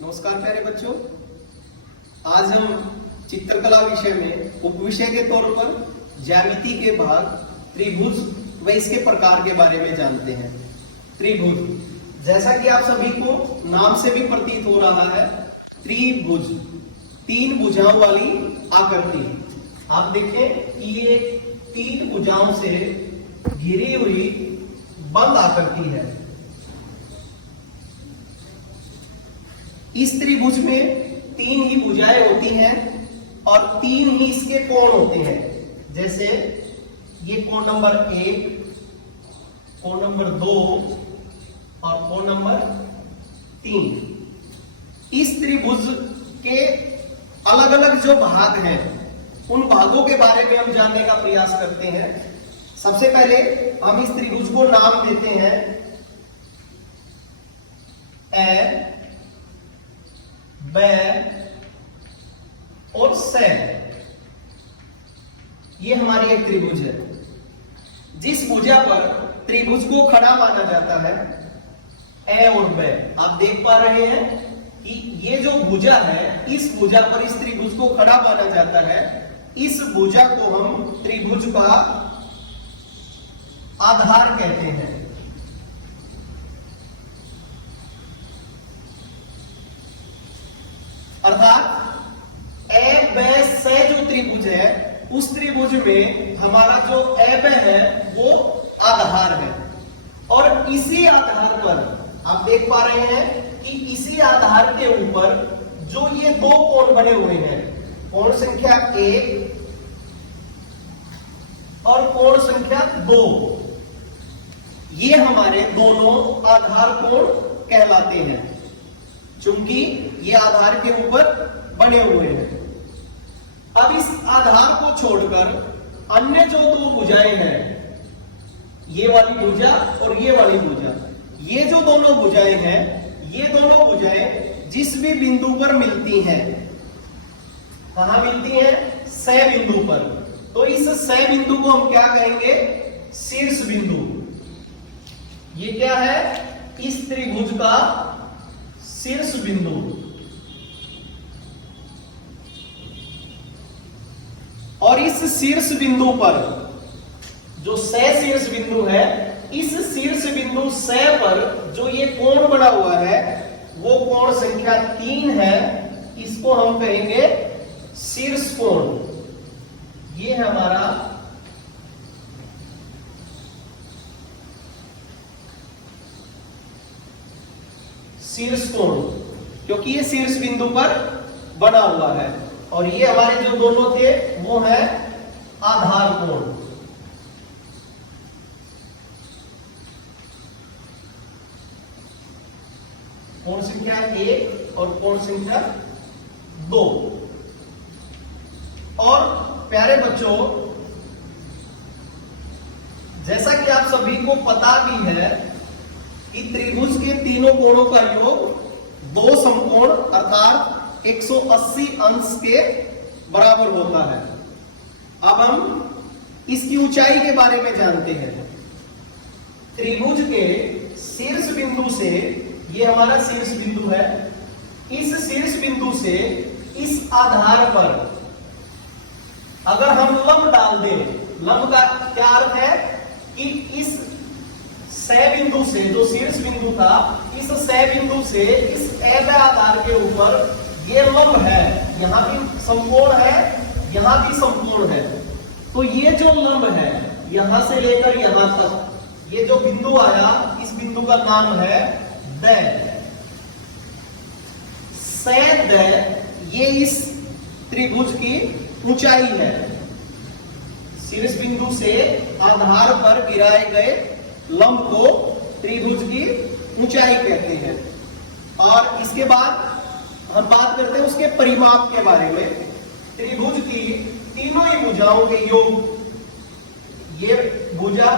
नमस्कार प्यारे बच्चों, आज हम चित्रकला विषय में उपविषय के तौर पर ज्यामिति के भाग त्रिभुज व इसके प्रकार के बारे में जानते हैं। त्रिभुज, जैसा कि आप सभी को नाम से भी प्रतीत हो रहा है, त्रिभुज तीन भुजाओं वाली आकृति। आप देखें कि ये तीन भुजाओं से घिरी हुई बंद आकृति है। इस त्रिभुज में तीन ही भुजाएं होती हैं और तीन ही इसके कोण होते हैं। जैसे ये कोण नंबर 1, कोण नंबर 2 और कोण नंबर 3। इस त्रिभुज के अलग अलग जो भाग हैं, उन भागों के बारे में हम जानने का प्रयास करते हैं। सबसे पहले हम इस त्रिभुज को नाम देते हैं ए, ब और स। ये हमारी एक त्रिभुज है। जिस भुजा पर त्रिभुज को खड़ा माना जाता है, ए और ब, आप देख पा रहे हैं कि ये जो भुजा है, इस भुजा पर इस त्रिभुज को खड़ा माना जाता है। इस भुजा को हम त्रिभुज का आधार कहते हैं। अर्थात ए ब स जो त्रिभुज है, उस त्रिभुज में हमारा जो ए ब है वो आधार है। और इसी आधार पर आप देख पा रहे हैं कि इसी आधार के ऊपर जो ये दो कोण बने हुए हैं, कोण संख्या 1 और कोण संख्या 2, ये हमारे दोनों आधार कोण कहलाते हैं, क्योंकि ये आधार के ऊपर बने हुए हैं। अब इस आधार को छोड़कर अन्य जो दो भुजाएं हैं, ये वाली भुजा और ये वाली भुजा, ये जो दोनों भुजाएं हैं, ये दोनों भुजाएं जिस भी बिंदु पर मिलती हैं, कहां मिलती हैं? स बिंदु पर। तो इस स बिंदु को हम क्या कहेंगे? शीर्ष बिंदु। ये क्या है? इस त्रिभुज का शीर्ष बिंदु। और इस शीर्ष बिंदु पर जो स शीर्ष बिंदु है, इस शीर्ष बिंदु स पर जो ये कोण बना हुआ है, वो कोण संख्या 3 है। इसको हम कहेंगे शीर्ष कोण। ये है हमारा शीर्ष कोण, क्योंकि ये शीर्ष बिंदु पर बना हुआ है। और ये हमारे जो दोनों थे वो है आधार कोण। कोण संख्या 1 और कोण संख्या 2। और प्यारे बच्चों, जैसा कि आप सभी को पता भी है कि त्रिभुज के तीनों कोणों का योग दो समकोण अर्थात 180 अंश के बराबर होता है। अब हम इसकी ऊंचाई के बारे में जानते हैं। त्रिभुज के शीर्ष बिंदु से, ये हमारा शीर्ष बिंदु है, इस शीर्ष बिंदु से इस आधार पर अगर हम लंब डाल दें, लंब का क्या अर्थ है कि इस स बिंदु से, जो शीर्ष बिंदु था, इस स बिंदु से इस ए ब आधार के ऊपर ये लंब है, यहां भी समकोण है, यहां भी समकोण है। तो ये जो लंब है, यहां से लेकर यहां तक, ये जो बिंदु आया, इस बिंदु का नाम है द। स द, ये इस त्रिभुज की ऊंचाई है। शीर्ष बिंदु से आधार पर गिराए गए लंब को त्रिभुज की ऊंचाई कहते हैं। और इसके बाद हम बात करते हैं उसके परिमाप के बारे में। त्रिभुज की तीनों ही भुजाओं के योग, ये भुजा,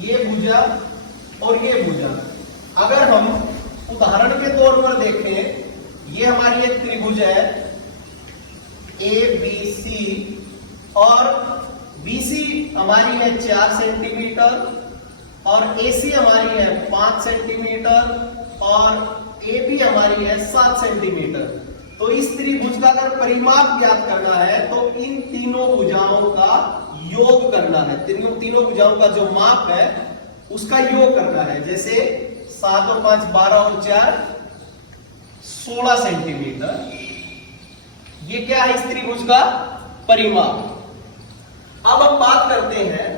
ये भुजा और ये भुजा, अगर हम उदाहरण के तौर पर देखें, ये हमारी एक त्रिभुज है ABC, और BC हमारी है 4 सेंटीमीटर, और AC हमारी है 5 सेंटीमीटर, और ए बी हमारी है 7 सेंटीमीटर। तो इस त्रिभुज का अगर परिमाप ज्ञात करना है तो इन तीनों भुजाओं का योग करना है। तीनों भुजाओं का जो माप है उसका योग करना है। जैसे 7 और 5 12 और 4 16 सेंटीमीटर। ये क्या है इस त्रिभुज का परिमाप। अब हम बात करते हैं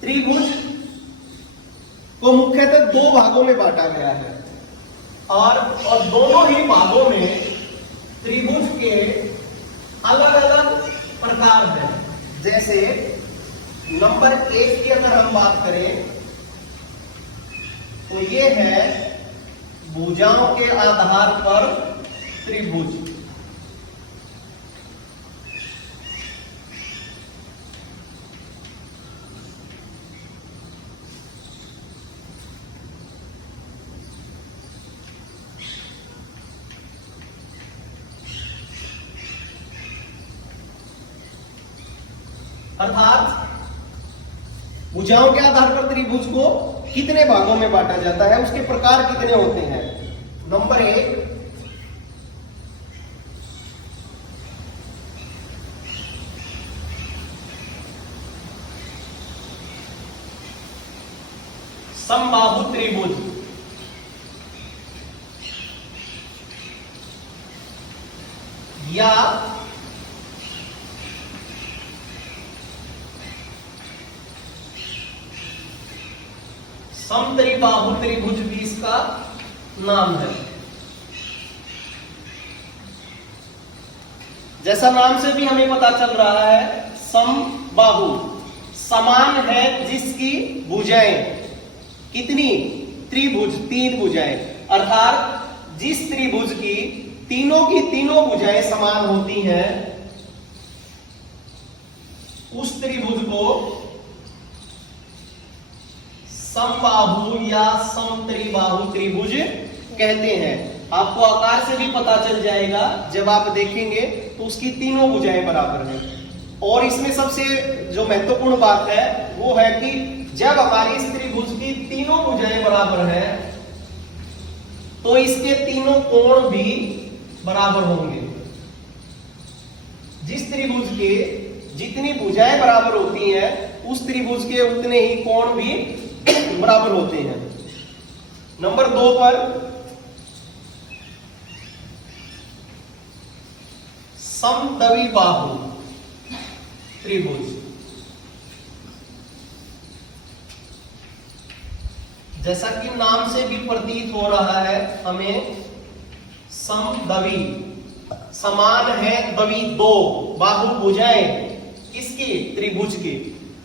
त्रिभुज को मुख्यतः 2 भागों में बांटा गया है और दोनों ही भागों में त्रिभुज के अलग अलग प्रकार हैं। जैसे नंबर 1 की अगर हम बात करें तो ये है भुजाओं के आधार पर त्रिभुज। अर्थात भुजाओं के आधार पर त्रिभुज को कितने भागों में बांटा जाता है, उसके प्रकार कितने होते हैं। नंबर 1 समबाहु त्रिभुज। या समत्रिबाहु त्रिभुज भी इसका नाम है। जैसा नाम से भी हमें पता चल रहा है, समबाहु समान है जिसकी भुजाएं कितनी, त्रिभुज 3 भुजाएं। अर्थात जिस त्रिभुज की तीनों भुजाएं समान होती हैं उस त्रिभुज को समबाहु या समत्रिबाहु त्रिभुज कहते हैं। आपको आकार से भी पता चल जाएगा, जब आप देखेंगे तो उसकी तीनों भुजाएं बराबर हैं। और इसमें सबसे जो महत्वपूर्ण बात है वो है कि जब हमारी इस त्रिभुज की तीनों भुजाएं बराबर हैं तो इसके तीनों कोण भी बराबर होंगे। जिस त्रिभुज के जितनी भुजाएं बराबर होती हैं उस त्रिभुज के उतने ही कोण भी बराबर होते हैं। नंबर 2 पर समद्विबाहु त्रिभुज। जैसा कि नाम से भी प्रतीत हो रहा है हमें, समद्वि समान है, द्वि 2 बाहु भुजाएं किसकी, त्रिभुज की।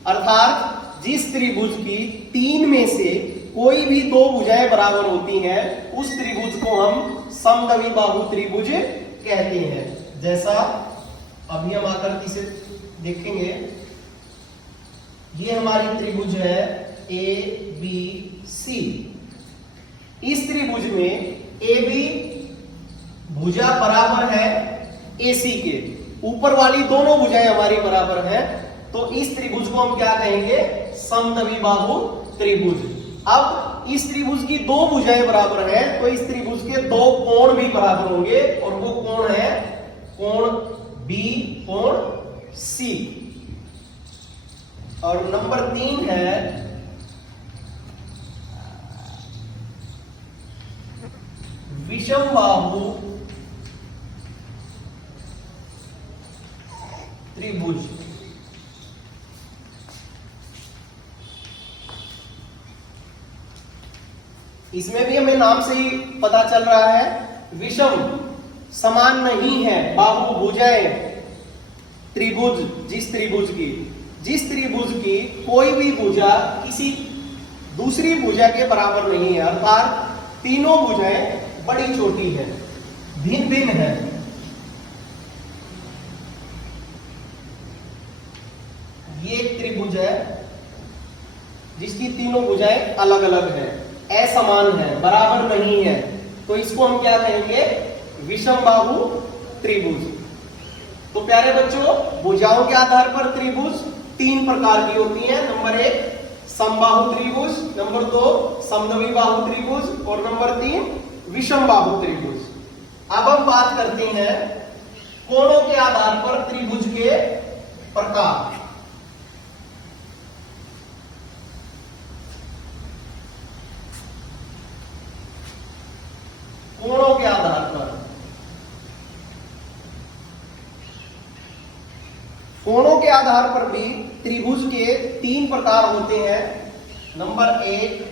अर्थात जिस त्रिभुज की 3 में से कोई भी 2 भुजाएं बराबर होती हैं उस त्रिभुज को हम समद्विबाहु त्रिभुज कहते हैं। जैसा अभी हम आकृति से देखेंगे, ये हमारी त्रिभुज है ABC। इस त्रिभुज में AB भुजा बराबर है AC के, ऊपर वाली दोनों भुजाएं हमारी बराबर हैं, तो इस त्रिभुज को हम क्या कहेंगे, समद्विबाहु त्रिभुज। अब इस त्रिभुज की 2 भुजाएं बराबर हैं तो इस त्रिभुज के 2 कोण भी बराबर होंगे और वो कोण है कोण B, कोण C। और नंबर 3 है विषमबाहु त्रिभुज। इसमें भी हमें नाम से ही पता चल रहा है, विषम समान नहीं है बाहु भुजाएं त्रिभुज। जिस त्रिभुज की कोई भी भुजा किसी दूसरी भुजा के बराबर नहीं है, अर्थात तीनों भुजाएं बड़ी छोटी है, भिन्न भिन्न है। ये एक त्रिभुज है जिसकी तीनों भुजाएं अलग अलग है, असमान है, बराबर नहीं है, तो इसको हम क्या कहेंगे, विषमबाहु त्रिभुज। तो प्यारे बच्चों, भुजाओं के आधार पर त्रिभुज 3 प्रकार की होती हैं। नंबर 1 समबाहु त्रिभुज, नंबर 2 समद्वि बाहु त्रिभुज और नंबर 3 विषम बाहु त्रिभुज। अब हम बात करते हैं कोणों के आधार पर त्रिभुज के प्रकार। कोणों के आधार पर, कोणों के आधार पर भी त्रिभुज के 3 प्रकार होते हैं। नंबर 1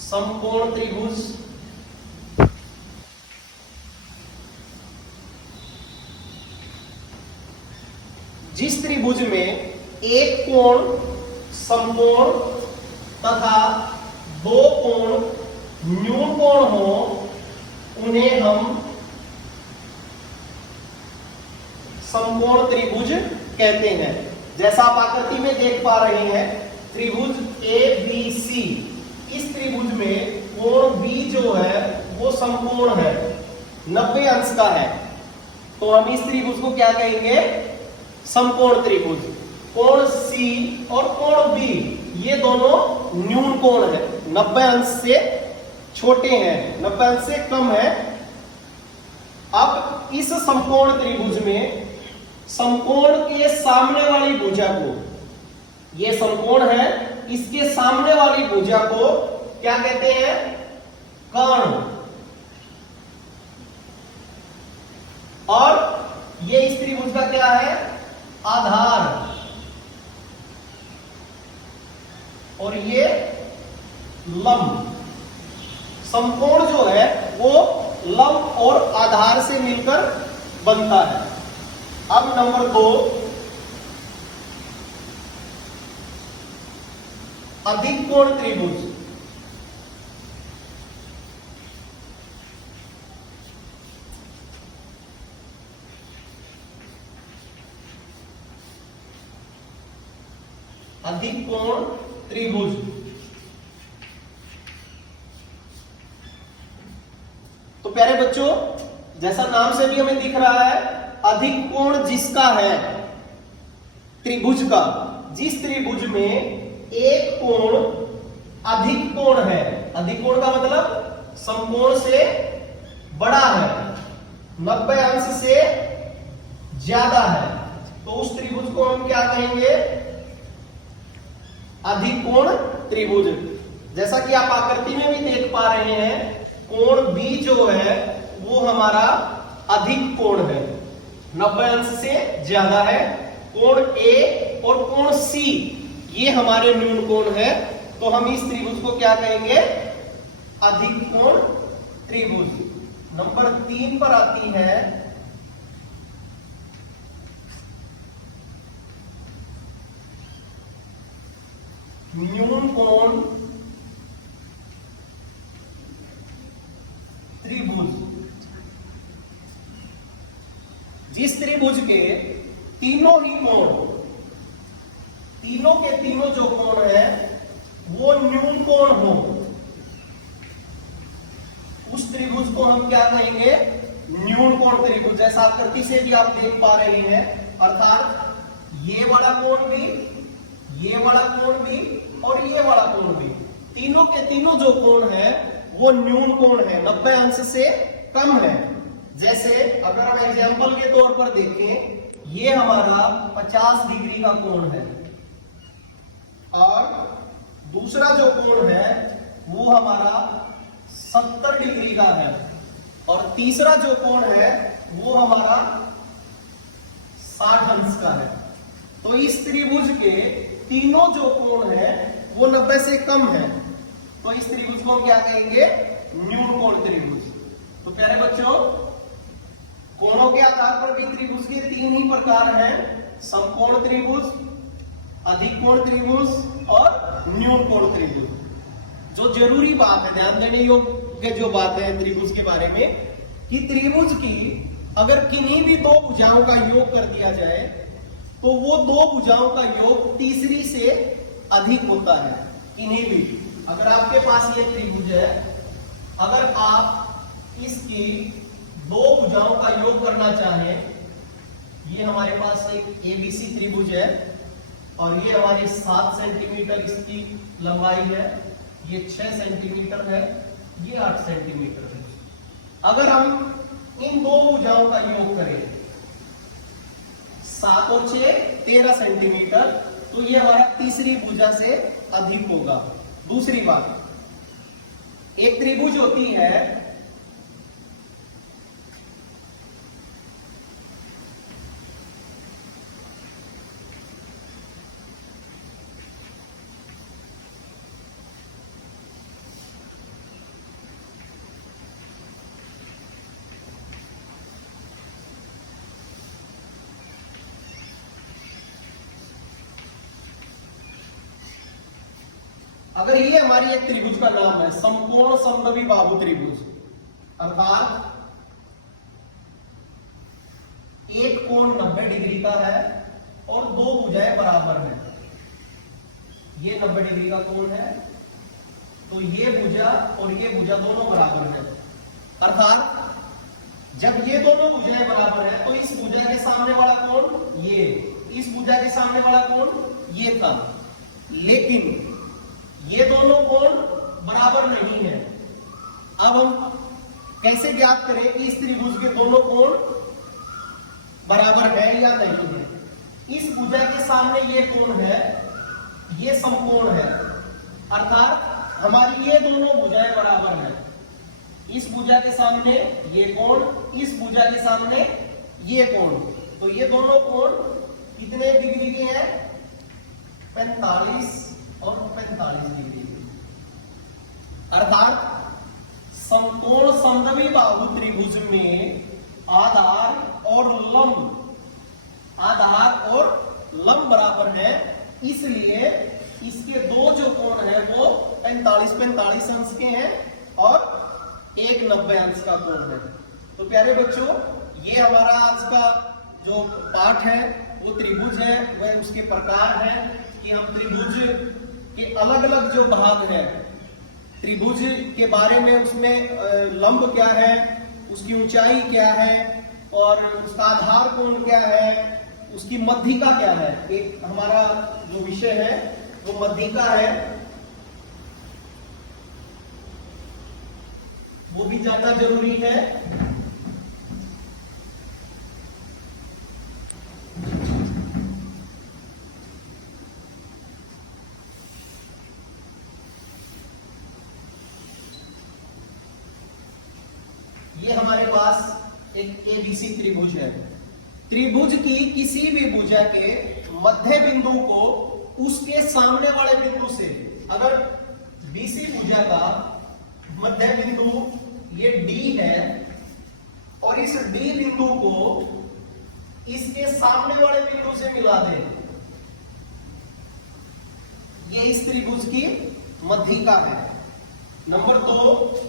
समकोण त्रिभुज, जिस त्रिभुज में एक कोण समकोण तथा 2 कोण न्यून कोण हो, उन्हें हम समकोण त्रिभुज कहते हैं। जैसा आप आकृति में देख पा रहे हैं, त्रिभुज ABC, इस त्रिभुज में कोण B जो है वो समकोण है, 90 अंश का है, तो हम इस त्रिभुज को क्या कहेंगे? समकोण त्रिभुज। कोण C और कोण B ये दोनों न्यून कोण है, 90 अंश से छोटे हैं, 90 अंश से कम है। अब इस समकोण त्रिभुज में समकोण के सामने वाली भुजा को, ये समकोण है, इसके सामने वाली भुजा को क्या कहते हैं? कर्ण। और ये इस त्रिभुज का क्या है? आधार। और ये लंब। समकोण जो है वो लंब और आधार से मिलकर बनता है। अब नंबर 2 अधिक कोण त्रिभुज। अधिक कोण त्रिभुज तो प्यारे बच्चों, जैसा नाम से भी हमें दिख रहा है, अधिक कोण जिसका है त्रिभुज का, जिस त्रिभुज में एक कोण अधिक कोण है, अधिक कोण का मतलब समकोण से बड़ा है, 90 अंश से ज्यादा है, तो उस त्रिभुज को हम क्या कहेंगे? अधिक कोण त्रिभुज। जैसा कि आप आकृति में भी देख पा रहे हैं, कोण B जो है वो हमारा अधिक कोण है, 90 अंश से ज्यादा है। कोण A और कोण C ये हमारे न्यून कोण है, तो हम इस त्रिभुज को क्या कहेंगे? अधिक कोण त्रिभुज। नंबर 3 पर आती है न्यून कोण त्रिभुज। जिस त्रिभुज के तीनों ही कोण, तीनों के तीनों जो कोण है वो न्यून कोण हो, उस त्रिभुज को हम क्या कहेंगे? न्यून कोण त्रिभुज। जैसा आकृति से भी आप देख पा रहे हैं, अर्थात ये वाला कोण भी, ये वाला कोण भी और ये वाला कोण भी, तीनों के तीनों जो कोण है वो न्यून कोण है, 90 अंश से कम है। जैसे अगर हम एग्जांपल के तौर पर देखें, ये हमारा 50 डिग्री का कोण है और दूसरा जो कोण है वो हमारा 70 डिग्री का है और तीसरा जो कोण है वो हमारा 60 अंश का है। तो इस त्रिभुज के तीनों जो कोण है वो 90 से कम है, तो इस त्रिभुज को क्या कहेंगे? न्यून कोण त्रिभुज। तो प्यारे बच्चों, कोणों के आधार पर भी त्रिभुज के 3 ही प्रकार हैं, समकोण त्रिभुज, अधिक कोण त्रिभुज और न्यून कोण त्रिभुज। जो जरूरी बात है, ध्यान देने योग्य जो बात है त्रिभुज के बारे में, कि त्रिभुज की अगर किन्हीं भी 2 भुजाओं का योग कर दिया जाए तो वो 2 भुजाओं का योग तीसरी से अधिक होता है। किन्हीं भी, अगर आपके पास ये त्रिभुज है, अगर आप इसकी 2 भुजाओं का योग करना चाहें ये हमारे पास एक एबीसी त्रिभुज है और ये हमारी 7 सेंटीमीटर इसकी लंबाई है, ये 6 सेंटीमीटर है, ये 8 सेंटीमीटर है। अगर हम इन दो भुजाओं का योग करें 7 और 6 13 सेंटीमीटर, तो ये हमारा तीसरी भुजा से अधिक होगा। दूसरी बात, एक त्रिभुज होती है अगर ये हमारी एक त्रिभुज का नाम है समकोण समद्वि बाहु त्रिभुज, अर्थात एक कोण 90 डिग्री का है और दो भुजाएं बराबर हैं। ये 90 डिग्री का कोण है, तो ये भुजा और ये भुजा दोनों बराबर है। अर्थात जब ये दोनों भुजाएं बराबर है तो इस भुजा के सामने वाला कोण ये, इस भुजा के सामने वाला कोण ये था, लेकिन ये दोनों कोण बराबर नहीं है। अब हम कैसे ज्ञात करें कि इस त्रिभुज के दोनों कोण बराबर है या नहीं है? इस भुजा के सामने ये कोण है, ये समकोण है, अर्थात हमारी ये दोनों भुजाएं बराबर है। इस भुजा के सामने ये कोण, इस भुजा के सामने ये कोण, तो ये दोनों कोण कितने डिग्री के हैं? 45 और 45 डिग्री। अर्थात समकोण समद्वि बाहु त्रिभुज में आधार और लंब बराबर है, इसलिए इसके दो जो कोण है वो 45 अंश के हैं और एक 90 अंश का कोण है। तो प्यारे बच्चों, ये हमारा आज का जो पाठ है वो त्रिभुज है, वह उसके प्रकार है कि हम त्रिभुज के अलग अलग जो भाग है, त्रिभुज के बारे में, उसमें लंब क्या है, उसकी ऊंचाई क्या है और उसका आधार कोण क्या है, उसकी मध्यिका क्या है। एक हमारा जो विषय है वो मध्यिका है, वो भी जानना जरूरी है। ये हमारे पास एक एबीसी त्रिभुज है। त्रिभुज की किसी भी भुजा के मध्य बिंदु को उसके सामने वाले बिंदु से, अगर बीसी भुजा का मध्य बिंदु ये डी है और इस डी बिंदु को इसके सामने वाले बिंदु से मिला दे, ये इस त्रिभुज की मध्यिका है। नंबर 2,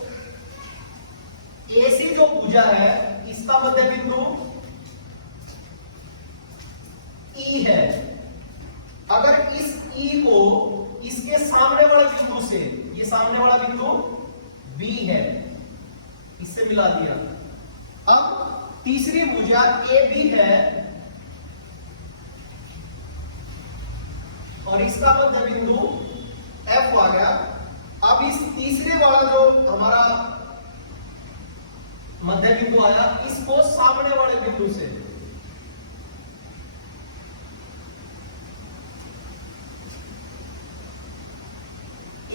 ऐसी जो भुजा है इसका मध्य बिंदु ई है। अगर इस ई को इसके सामने वाले बिंदु से, ये सामने वाला बिंदु बी है, इससे मिला दिया। अब तीसरी भुजा ए बी है और इसका मध्य बिंदु एफ आ गया। अब इस तीसरे वाला जो हमारा मध्य बिंदु आया, इसको सामने वाले बिंदु से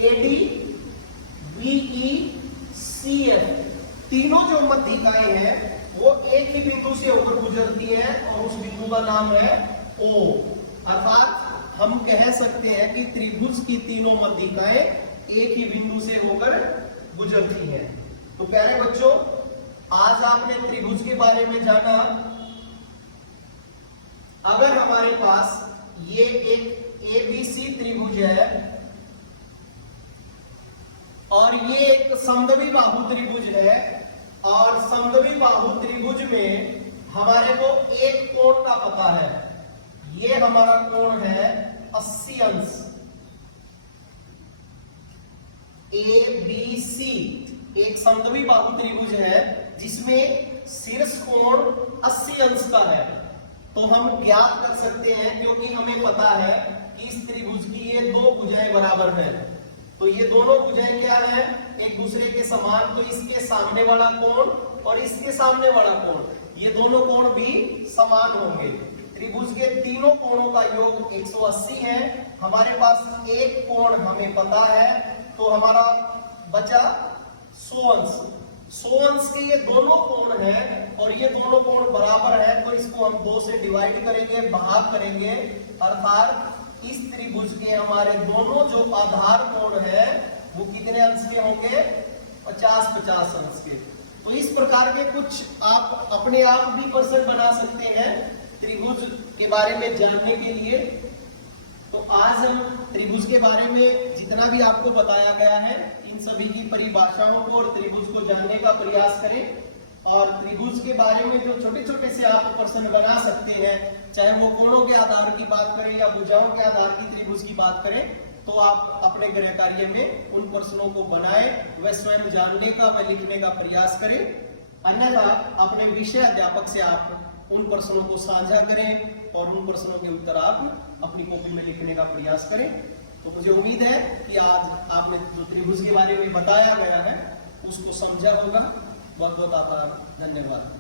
एडी बीई सी एफ, तीनों जो मध्यिकाएं हैं वो एक ही बिंदु से होकर गुजरती है और उस बिंदु का नाम है ओ। अर्थात हम कह सकते हैं कि त्रिभुज की तीनों मध्यिकाएं एक ही बिंदु से होकर गुजरती हैं। तो प्यारे बच्चों, आज आपने त्रिभुज के बारे में जाना। अगर हमारे पास ये एक एबीसी त्रिभुज है और ये एक समद्वि बाहु त्रिभुज है, और समद्वि बाहु त्रिभुज में हमारे को एक कोण का पता है, ये हमारा कोण है 80 अंश। ए बी सी एक समद्वि बाहु त्रिभुज है जिसमें शीर्ष कोण 80 अंश का है। तो हम ज्ञात कर सकते हैं, क्योंकि हमें पता है कि इस त्रिभुज की ये दो भुजाएं बराबर है। तो ये दोनों भुजाएं क्या है, एक दूसरे के समान। तो इसके सामने वाला कोण और इसके सामने वाला कोण, ये दोनों कोण भी समान होंगे। त्रिभुज के तीनों कोणों का योग 180 है। हमारे पास एक कोण हमें पता है, तो हमारा बचा 100 अंश। 100 अंश के ये दोनों कोण हैं और ये दोनों कोण बराबर है, तो इसको हम 2 से डिवाइड करेंगे, भाग करेंगे। अर्थात इस त्रिभुज के हमारे दोनों जो आधार कोण है वो कितने अंश के होंगे, 50-50 अंश के। तो इस प्रकार के कुछ आप अपने आप भी प्रश्न बना सकते हैं त्रिभुज के बारे में जानने के लिए। तो आज हम त्रिभुज के बारे में जितना भी आपको बताया गया है, इन सभी की परिभाषाओं को और त्रिभुज को जानने का प्रयास करें। और त्रिभुज के बारे में जो छोटे छोटे से आप प्रश्न बना सकते हैं, चाहे वो कोणों के आधार की बात करें या भुजाओं के आधार की त्रिभुज की बात करें, तो आप अपने गृह कार्य में उन प्रश्नों को बनाएं, व स्वयं जानने का व लिखने का प्रयास करें। अन्यथा अपने विषय अध्यापक से आप उन प्रश्नों को साझा करें और उन प्रश्नों के उत्तर आप अपनी कॉपी में लिखने का प्रयास करें। तो मुझे उम्मीद है कि आज आपने जो त्रिभुज के बारे में बताया गया है उसको समझा होगा। बहुत बहुत आभार, धन्यवाद।